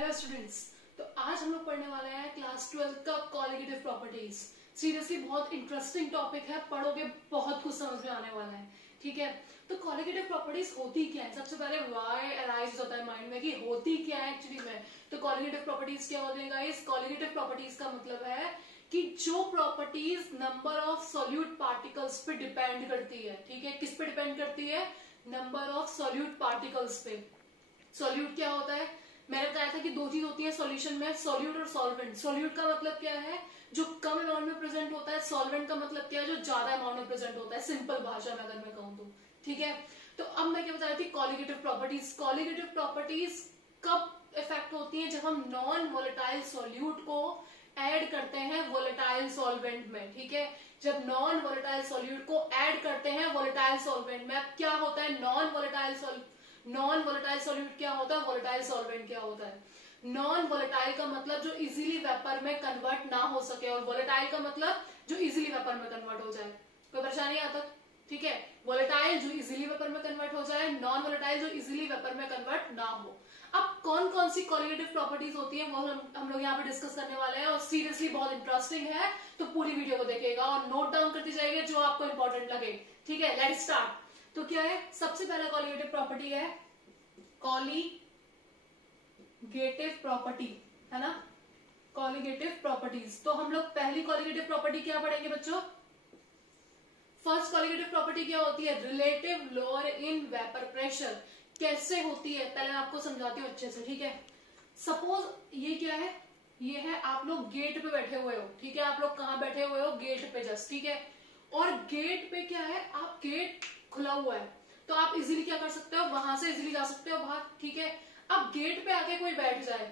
Hello students. तो आज हम लोग पढ़ने वाले हैं क्लास 12 का कॉलिगेटिव प्रॉपर्टीज। सीरियसली बहुत इंटरेस्टिंग टॉपिक है, पढ़ोगे बहुत कुछ समझ में आने वाला है। ठीक है, तो कॉलिगेटिव प्रॉपर्टीज होती क्या है? सबसे पहले व्हाई अराइज होता है माइंड में कि होती क्या है एक्चुअली में। तो कॉलिगेटिव प्रॉपर्टीज क्या होती है गाइस? कॉलिगेटिव प्रॉपर्टीज का मतलब है कि जो properties number of solute particles पे डिपेंड करती है। ठीक है, किस पे डिपेंड करती है? नंबर ऑफ सॉल्यूट पार्टिकल्स पे। सॉल्यूट क्या होता है? मैंने बताया था कि दो चीज होती है सॉल्यूशन में, सॉल्यूट और सॉल्वेंट। सॉल्यूट का मतलब क्या है? जो कम अमाउंट में प्रेजेंट होता है। सॉल्वेंट का मतलब क्या है? जो ज्यादा अमाउंट में प्रेजेंट होता है, सिंपल भाषा में अगर मैं कहूं तो। ठीक है, तो अब मैं क्या बता रही थी? Colligative properties. कॉलिगेटिव प्रॉपर्टीज कब इफेक्ट होती है? जब हम नॉन वोलेटाइल सॉल्यूट को ऐड करते हैं वोलेटाइल सॉल्वेंट में। ठीक है, जब नॉन वोलेटाइल सॉल्यूट को ऐड करते हैं वोलेटाइल सॉल्वेंट में। अब क्या होता है नॉन वोलेटाइल सॉल्यूट क्या होता है, वोलेटाइल सॉल्वेंट क्या होता है? नॉन वोलेटाइल का मतलब जो इजीली वेपर में कन्वर्ट ना हो सके, और वोलेटाइल का मतलब जो इजीली वेपर में कन्वर्ट हो जाए। कोई परेशानी यहाँ तक? ठीक है, वोलेटाइल जो इजीली वेपर में कन्वर्ट हो जाए, नॉन वोलेटाइल जो इजीली वेपर में कन्वर्ट ना हो। अब कौन कौन सी कॉलिगेटिव प्रॉपर्टीज होती है वो हम लोग यहाँ पे डिस्कस करने वाले हैं, और सीरियसली बहुत इंटरेस्टिंग है, तो पूरी वीडियो को देखिएगा और नोट डाउन करते जाइए जो आपको इंपॉर्टेंट लगे। ठीक है, लेट्स स्टार्ट। तो क्या है सबसे पहला कॉलिगेटिव प्रॉपर्टी है कॉलिगेटिव प्रॉपर्टी, है ना? Colligative properties. तो हम लोग पहली कॉलिगेटिव प्रॉपर्टी क्या पढ़ेंगे बच्चों? फर्स्ट कॉलिगेटिव प्रॉपर्टी क्या होती है? Relative lower in vapour pressure. कैसे होती है पहले मैं आपको समझाती हूँ अच्छे से। ठीक है, सपोज ये क्या है? ये है आप लोग गेट पे बैठे हुए हो। ठीक है, आप लोग कहाँ बैठे हुए हो? गेट पे जस्ट। ठीक है, और गेट पे क्या है? आप गेट खुला हुआ है तो आप इजीली क्या कर सकते हो? वहां से इजीली जा सकते हो बाहर। ठीक है, अब गेट पे आके कोई बैठ जाए,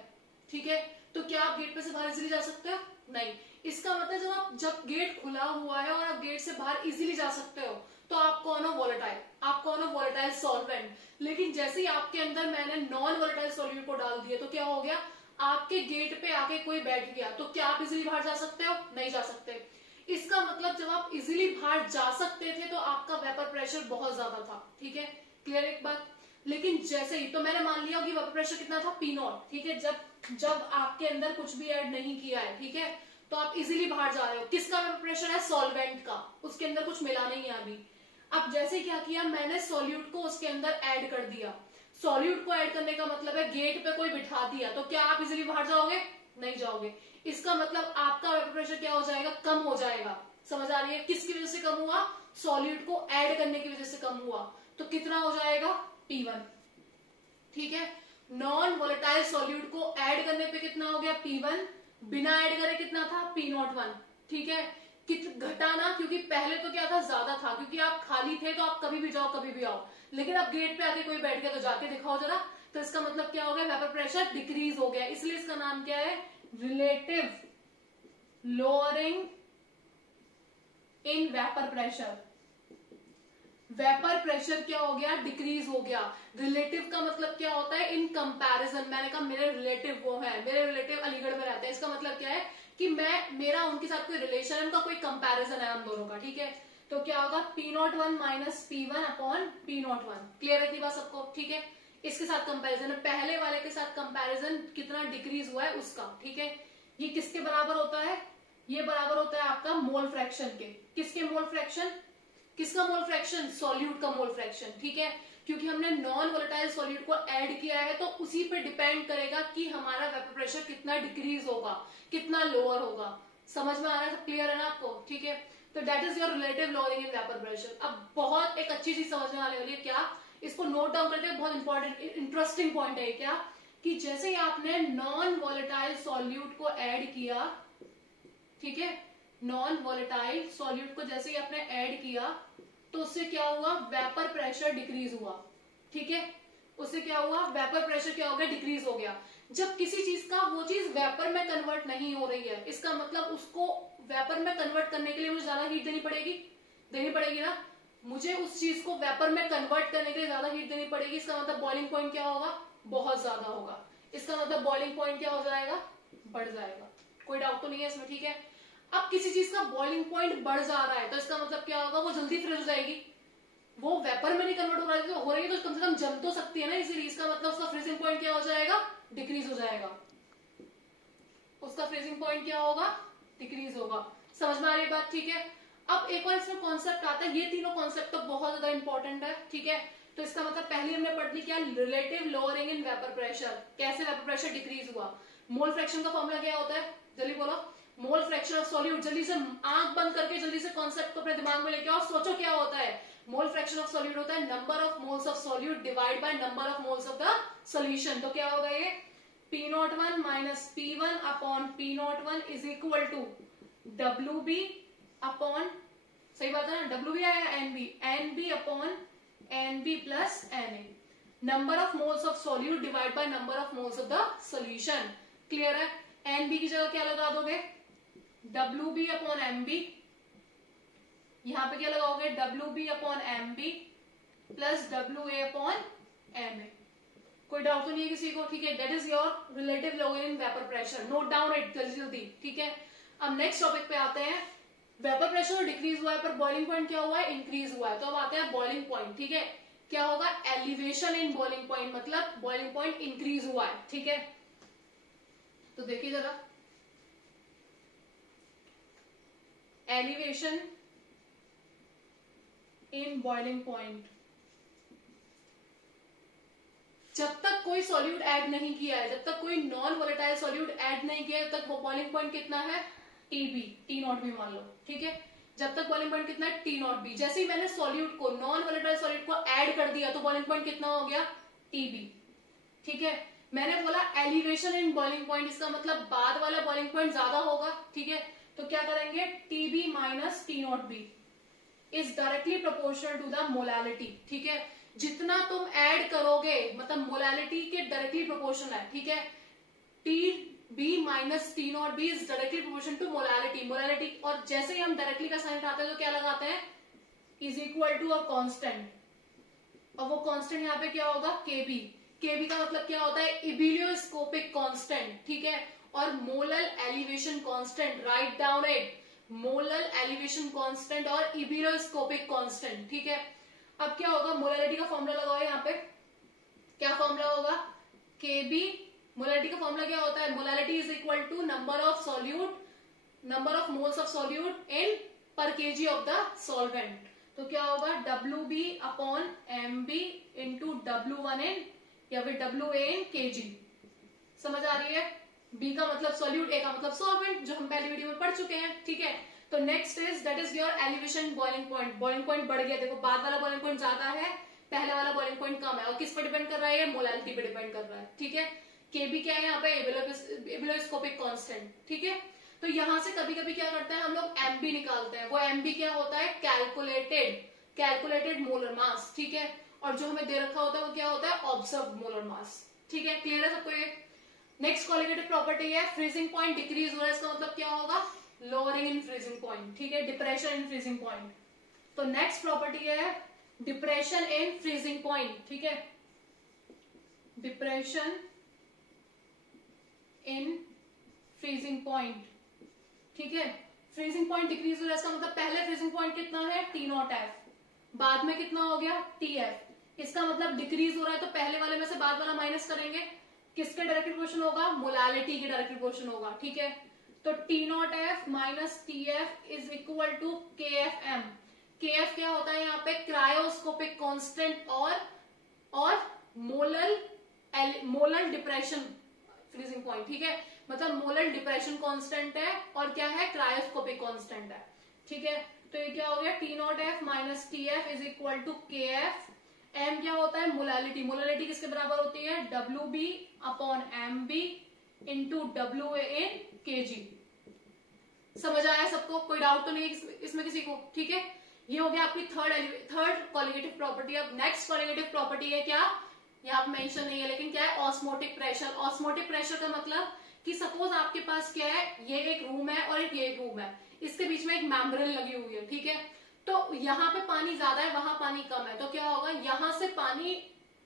ठीक है, तो क्या आप गेट पे से बाहर इजीली जा सकते हो? नहीं। इसका मतलब जब गेट खुला हुआ है और आप गेट से बाहर इजीली जा सकते हो तो आप कौन हो? वोलेटाइल। आप कौन हो? Volatile solvent. लेकिन जैसे ही आपके अंदर मैंने नॉन वोलेटाइल सॉल्यूट को डाल दिया तो क्या हो गया? आपके गेट पे आके कोई बैठ गया तो क्या आप इजीली बाहर जा सकते हो? नहीं जा सकते। इसका मतलब जब आप इजीली बाहर जा सकते थे तो आपका वेपर प्रेशर बहुत ज्यादा था। ठीक है, क्लियर एक बात? लेकिन जैसे ही तो मैंने मान लिया कि वेपर प्रेशर कितना था? P not. ठीक है, जब आपके अंदर कुछ भी ऐड नहीं किया है, ठीक है, तो आप इजीली बाहर जा रहे हो। किसका वेपर प्रेशर है? सॉल्वेंट का। उसके अंदर कुछ मिला नहीं है अभी। अब जैसे क्या किया मैंने? सॉल्यूट को उसके अंदर ऐड कर दिया। सॉल्यूट को ऐड करने का मतलब है गेट पे कोई बिठा दिया तो क्या आप इजीली बाहर जाओगे? नहीं जाओगे। इसका मतलब आपका वेपर प्रेशर क्या हो जाएगा? कम हो जाएगा। समझ आ रही है? किसकी वजह से कम हुआ? सॉल्यूट को ऐड करने की वजह से कम हुआ। तो कितना हो जाएगा? P1। ठीक है, नॉन वोलेटाइल सॉल्यूट को ऐड करने पे कितना हो गया? P1। बिना ऐड करे कितना था? P01। ठीक है, घटा ना, क्योंकि पहले तो क्या था? ज्यादा था, क्योंकि आप खाली थे तो आप कभी भी जाओ कभी भी आओ। लेकिन अब गेट पे आके कोई बैठ गया तो जाके दिखाओ जरा। तो इसका मतलब क्या हो गया? वेपर प्रेशर डिक्रीज हो गया। इसलिए इसका नाम क्या है? Relative lowering in vapour pressure. Vapour pressure क्या हो गया? डिक्रीज हो गया। रिलेटिव का मतलब क्या होता है? In comparison. मैंने कहा मेरे रिलेटिव वो है, मेरे रिलेटिव अलीगढ़ में रहते हैं। इसका मतलब क्या है कि मेरा उनके साथ कोई रिलेशन है, उनका कोई कंपैरिजन है हम दोनों का। ठीक है, तो क्या होगा? P01 minus P1 upon P01। Clear है बात सबको? ठीक है, इसके साथ कंपैरिजन है, पहले वाले के साथ कंपैरिजन कितना डिक्रीज हुआ है उसका। ठीक है, ये किसके बराबर होता है? ये बराबर होता है आपका मोल फ्रैक्शन के। किसके मोल फ्रैक्शन? किसका मोल फ्रैक्शन? सॉल्यूट का मोल फ्रैक्शन। ठीक है, क्योंकि हमने नॉन वोलेटाइल सॉल्यूट को ऐड किया है तो उसी पे डिपेंड करेगा कि हमारा वेपर प्रेशर कितना डिक्रीज होगा, कितना लोअर होगा। समझ में आ रहा है? सब क्लियर है ना आपको? ठीक है, तो that is your relative lowering in vapour pressure. अब बहुत एक अच्छी चीज समझने वाली वाली है। क्या? इसको नोट डाउन करते हैं, बहुत इंपॉर्टेंट इंटरेस्टिंग पॉइंट है। क्या कि जैसे ही आपने नॉन वोलेटाइल सॉल्यूट को ऐड किया, ठीक है, नॉन वोलेटाइल सॉल्यूट को जैसे ही आपने ऐड किया तो उससे क्या हुआ? वेपर प्रेशर डिक्रीज हुआ। ठीक है, उससे क्या हुआ? वेपर प्रेशर क्या हो गया? डिक्रीज हो गया। जब किसी चीज का वो चीज वेपर में कन्वर्ट नहीं हो रही है, इसका मतलब उसको वेपर में कन्वर्ट करने के लिए मुझे ज्यादा हीट देनी पड़ेगी ना। मुझे उस चीज को वेपर में कन्वर्ट करने के लिए ज्यादा हीट देनी पड़ेगी। इसका मतलब बॉइलिंग पॉइंट क्या होगा? बहुत ज्यादा होगा। इसका मतलब बॉइलिंग पॉइंट क्या हो जाएगा? बढ़ जाएगा। कोई डाउट तो नहीं है इसमें? ठीक है, अब किसी चीज का बॉइलिंग पॉइंट बढ़ जा रहा है तो इसका मतलब क्या होगा? वो जल्दी फ्रीज हो जाएगी। वो वेपर में नहीं कन्वर्ट हो रही है तो कम से कम जम तो सकती है ना, इसीलिए इसका मतलब उसका फ्रीजिंग पॉइंट क्या हो जाएगा? डिक्रीज हो जाएगा, उसका फ्रीजिंग पॉइंट क्या होगा, डिक्रीज होगा। समझ में आ रही है बात, ठीक है। अब एक और इसमें कॉन्सेप्ट आता है, ये तीनों कॉन्सेप्ट तो बहुत ज्यादा इंपॉर्टेंट है, ठीक है। तो इसका मतलब पहले हमने पढ़ ली क्या, relative lowering in vapour pressure, कैसे वेपर प्रेशर डिक्रीज हुआ। मोल फ्रैक्शन का फॉर्मूला क्या होता है, जल्दी बोलो, मोल फ्रैक्शन ऑफ सॉल्यूट। जल्दी से आंख बंद करके जल्दी से कॉन्सेप्ट को अपने दिमाग में लेके आओ, सोचो क्या होता है। मोल फ्रैक्शन ऑफ सॉल्यूट होता है number of moles of solute divide by number of moles of the solution. तो क्या होगा ये, P01 minus P1 upon P01 is equal to WB upon, सही बात है ना, WB आया NB upon NB plus NA, number of moles of solute divide by number of moles of the solution. Clear है। NB की जगह क्या लगा दोगे, WB अपॉन MB, यहां पे क्या लगाओगे, WB upon MB plus WA upon MA। कोई डाउट तो नहीं है किसी को, ठीक है। That is your relative lowering in vapour pressure, note down it जल्दी जल्दी, ठीक है। अब नेक्स्ट टॉपिक पे आते हैं। वेपर प्रेशर डिक्रीज हुआ है पर बॉइलिंग पॉइंट क्या हुआ है, इंक्रीज हुआ है। तो अब आते हैं बॉइलिंग पॉइंट, ठीक है। क्या होगा, एलिवेशन इन बॉइलिंग पॉइंट, मतलब बॉइलिंग पॉइंट इंक्रीज हुआ है, ठीक है। तो देखिए जरा, एलिवेशन इन बॉइलिंग पॉइंट, जब तक कोई सॉल्यूट ऐड नहीं किया है, जब तक कोई नॉन वोलेटाइल सॉल्यूट ऐड नहीं किया है, तब तक वो बॉइलिंग पॉइंट कितना है, TB, T0 भी मान लो, ठीक है। जब तक बॉइलिंग पॉइंट कितना है, T0B। जैसे ही मैंने सॉल्यूट को, नॉन वोलेटाइल सॉल्यूट को ऐड कर दिया तो बॉइलिंग पॉइंट कितना हो गया, TB, ठीक है। मैंने बोला एलिवेशन इन बॉइलिंग पॉइंट, इसका मतलब बाद वाला बॉइलिंग पॉइंट ज्यादा होगा, ठीक है। तो क्या करेंगे, TB minus T0B is directly proportional to the molality, ठीक है। जितना तुम ऐड करोगे मतलब मोलालिटी के डायरेक्टली प्रोपोर्शनल है, ठीक है। TB minus T0B is directly proportional to molality, molality. और जैसे ही हम डायरेक्टली का साइन हटाते हैं तो क्या लगाते हैं, is equal to a constant, और वो कांस्टेंट यहाँ पे क्या होगा, KB। KB का मतलब क्या होता है, इबिलियोस्कोपिक कांस्टेंट, ठीक है। और molal elevation constant, write down it, molal elevation constant और इबिलियोस्कोपिक कांस्टेंट, ठीक है। अब क्या होगा, मोलालिटी का फॉर्मूला लगाओ यहाँ पे, क्या फॉर्मूला होगा, KB। मोलालिटी का फॉर्मूला क्या होता है, molality is equal to number of solute, number of moles of solute in per kg of the solvent. तो क्या होगा, WB upon MB into W1N या फिर WA इन KG। समझ आ रही है। B का मतलब सॉल्यूट, A का मतलब सॉल्वेंट, जो हम पहली वीडियो में पढ़ चुके हैं, ठीक है। तो next is that is your elevation boiling point. Boiling point बढ़ गया, देखो बाद वाला बॉइलिंग पॉइंट ज्यादा है, पहले वाला बॉइलिंग पॉइंट कम है, और किस पर डिपेंड कर रहा है, मोलालिटी पे डिपेंड कर रहा है, ठीक है। KB क्या है यहाँ पे, इबिलियोस्कोपिक कांस्टेंट, ठीक है। तो यहां से कभी कभी क्या करते हैं हम लोग, MB निकालते हैं। वो MB क्या होता है, कैलकुलेटेड मोलर मास, ठीक है। और जो हमें दे रखा होता है वो क्या होता है, ऑब्जर्व मोलर मास, ठीक है। क्लियर है सबको ये। नेक्स्ट कोलिगेटिव प्रॉपर्टी है, फ्रीजिंग पॉइंट डिक्रीज हो रहा है, इसका मतलब क्या होगा, लोअरिंग इन फ्रीजिंग पॉइंट, ठीक है, डिप्रेशन इन फ्रीजिंग पॉइंट। तो नेक्स्ट प्रॉपर्टी है डिप्रेशन इन फ्रीजिंग पॉइंट, ठीक है, डिप्रेशन इन फ्रीजिंग पॉइंट, ठीक है। फ्रीजिंग पॉइंट डिक्रीज हो रहा है, इसका मतलब पहले फ्रीजिंग पॉइंट कितना है, T0F, बाद में कितना हो गया, TF। इसका मतलब डिक्रीज हो रहा है तो पहले वाले में से बाद वाला माइनस करेंगे, किसके डायरेक्ट प्रोपोर्शन होगा, मोलालिटी के डायरेक्ट प्रोपोर्शन होगा, ठीक है। तो T0F minus TF is equal to KFM। KF क्या होता है यहाँ पे, क्रायोस्कोपिक कांस्टेंट और मोलल डिप्रेशन फ्रीजिंग पॉइंट, ठीक है। मतलब मोलल डिप्रेशन कांस्टेंट है और क्या है, क्रायोस्कोपिक कांस्टेंट है, ठीक है। तो ये क्या हो गया, T0F minus TF is equal to KF। M क्या होता है, मोलालिटी। मोलालिटी किसके बराबर होती है, WB upon MB into WA इन KG। समझ आया सबको, कोई डाउट तो नहीं है इसमें किसी को, ठीक है। ये हो गया आपकी थर्ड कोलिगेटिव प्रॉपर्टी। अब नेक्स्ट कोलिगेटिव प्रॉपर्टी है क्या, यहाँ पे मेंशन नहीं है लेकिन क्या है, ऑस्मोटिक प्रेशर। ऑस्मोटिक प्रेशर का मतलब कि सपोज आपके पास क्या है, ये एक रूम है और ये एक रूम है, इसके बीच में एक मेम्ब्रेन लगी हुई है, ठीक है। तो यहाँ पे पानी ज्यादा है, वहां पानी कम है, तो क्या होगा, यहाँ से पानी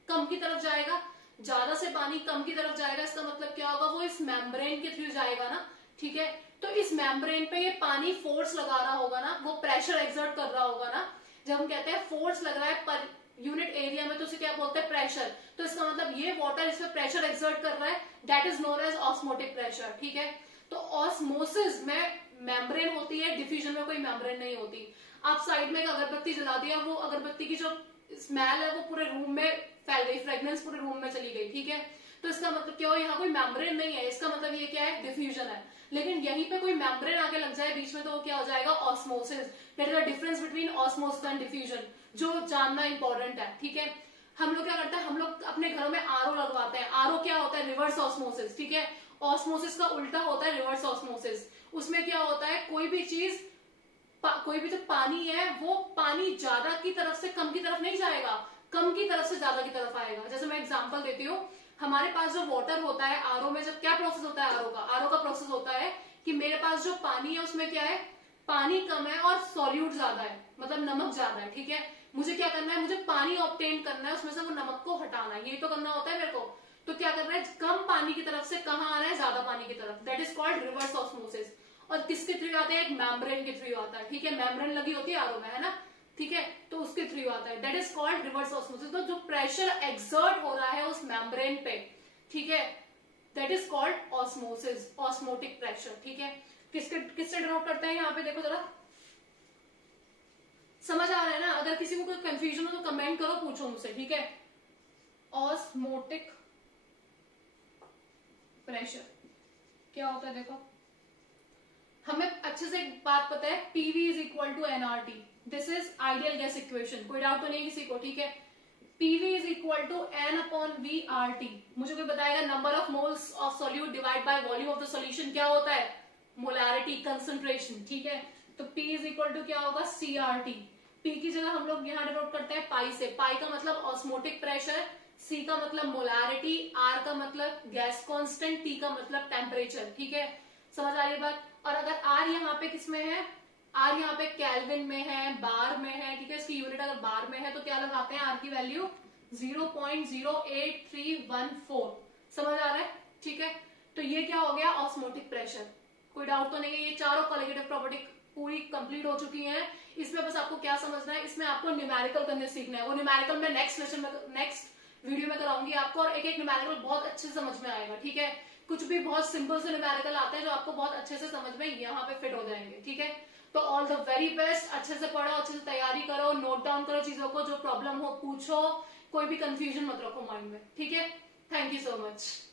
कम की तरफ जाएगा, ज्यादा से पानी कम की तरफ जाएगा। इसका मतलब क्या होगा, वो इस मेम्ब्रेन के थ्रू जाएगा ना, ठीक है। तो इस मेम्ब्रेन पे ये पानी फोर्स लगा रहा होगा ना, वो प्रेशर एक्सर्ट कर रहा होगा ना। जब हम कहते हैं फोर्स लग रहा है पर यूनिट एरिया में तो उसे क्या बोलते हैं, प्रेशर। तो इसका मतलब ये वाटर इस पे प्रेशर एक्सर्ट कर रहा है, that is known as osmotic pressure. ठीक है, तो ऑस्मोसिस में मेम्ब्रेन होती है, डिफ्यूजन में कोई मेम्ब्रेन नहीं होती। आप साइड में एक अगरबत्ती जला दिया, वो अगरबत्ती की जो स्मेल है वो पूरे रूम में फैल गई, फ्रेग्रेंस पूरे रूम में चली गई। ठीक है, तो इसका मतलब क्या हो, यहाँ कोई मेम्ब्रेन नहीं है, इसका मतलब ये क्या है, डिफ्यूजन है। लेकिन यहीं पे कोई मेम्ब्रेन आके लग जाए बीच में तो वो क्या हो जाएगा, osmosis. That is the difference between osmosis and diffusion, जो जानना इंपॉर्टेंट है। ठीक है, हम लोग क्या करते हैं, हम लोग अपने घरों में आरओ लगवाते हैं। आरओ क्या होता है, रिवर्स ऑस्मोसिस। ठीक है, ऑस्मोसिस का उल्टा होता है रिवर्स ऑस्मोसिस। उसमें क्या होता है, कोई भी चीज कोई भी जो पानी है वो पानी ज्यादा की तरफ से कम की तरफ नहीं जाएगा, कम की तरफ से ज्यादा की तरफ आएगा। जैसे मैं एग्जांपल देती हूँ, हमारे पास जो वाटर होता है आरओ में, जब क्या प्रोसेस होता है आरओ का प्रोसेस होता है कि मेरे पास जो पानी है उसमें क्या है, पानी कम है और सॉल्यूट ज्यादा है, मतलब नमक ज्यादा है। ठीक है, मुझे क्या करना है, मुझे पानी ऑब्टेन करना है, उसमें से वो नमक को हटाना है, ये तो करना होता है मेरे को। तो क्या करना है, कम पानी की तरफ से कहाँ आना है, ज्यादा पानी की तरफ। That is called reverse osmosis. और किसके थ्रू आते हैं, एक मेम्ब्रेन के थ्रू आता है। ठीक है, मेम्ब्रेन लगी होती है आरओ में, है ना। ठीक है, तो उसके थ्रू आता है, that is called reverse osmosis. तो जो प्रेशर एक्सर्ट हो रहा है उस मेम्ब्रेन पे, ठीक है, that is called osmosis, osmotic pressure. ठीक है, किससे डिनोट करते हैं यहाँ पे, देखो जरा, समझ आ रहा है ना। अगर किसी को कोई कंफ्यूजन हो तो कमेंट करो, पूछो मुझसे। ठीक है, ऑस्मोटिक प्रेशर क्या होता है, देखो हमें अच्छे से एक बात पता है, PV is equal to NRT. This is ideal gas equation, कोई डाउट तो नहीं किसी को। ठीक है, PV is equal to N upon VRT। मुझे कोई बताएगा number of moles of solute divide by volume of the solution क्या होता है, मोलैरिटी, कंसंट्रेशन। ठीक है, तो P इज इक्वल टू क्या होगा, CRT। P की जगह हम लोग यहाँ डिनोट करते हैं पाई से। पाई का मतलब ऑस्मोटिक प्रेशर, C का मतलब मोलैरिटी, R का मतलब गैस कांस्टेंट, T का मतलब टेम्परेचर। ठीक है, समझ आ रही है बात। और अगर R यहाँ पे किस में है, R यहाँ पे केल्विन में है, बार में है। ठीक है, इसकी यूनिट अगर बार में है तो क्या लगाते हैं, R की वैल्यू 0.08314। समझ आ रहा है। ठीक है, तो ये क्या हो गया, ऑस्मोटिक प्रेशर। कोई डाउट तो नहीं है, ये चारों कॉलिगेटिव प्रॉपर्टी पूरी कंप्लीट हो चुकी है। इसमें बस आपको क्या समझना है, इसमें आपको न्यूमेरिकल करने सीखना है। वो न्यूमेरिकल में नेक्स्ट लेसन में, नेक्स्ट वीडियो में कराऊंगी आपको, और एक एक न्यूमेरिकल बहुत अच्छे से समझ में आएगा। ठीक है, कुछ भी बहुत सिंपल से न्यूमेरिकल आते हैं जो आपको बहुत अच्छे से समझ में यहाँ पे फिट हो जाएंगे। ठीक है, तो ऑल द वेरी बेस्ट, अच्छे से पढ़ो, अच्छे से तैयारी करो, नोट डाउन करो चीजों को, जो प्रॉब्लम हो पूछो, कोई भी कंफ्यूजन मत रखो माइंड में। ठीक है, थैंक यू सो मच।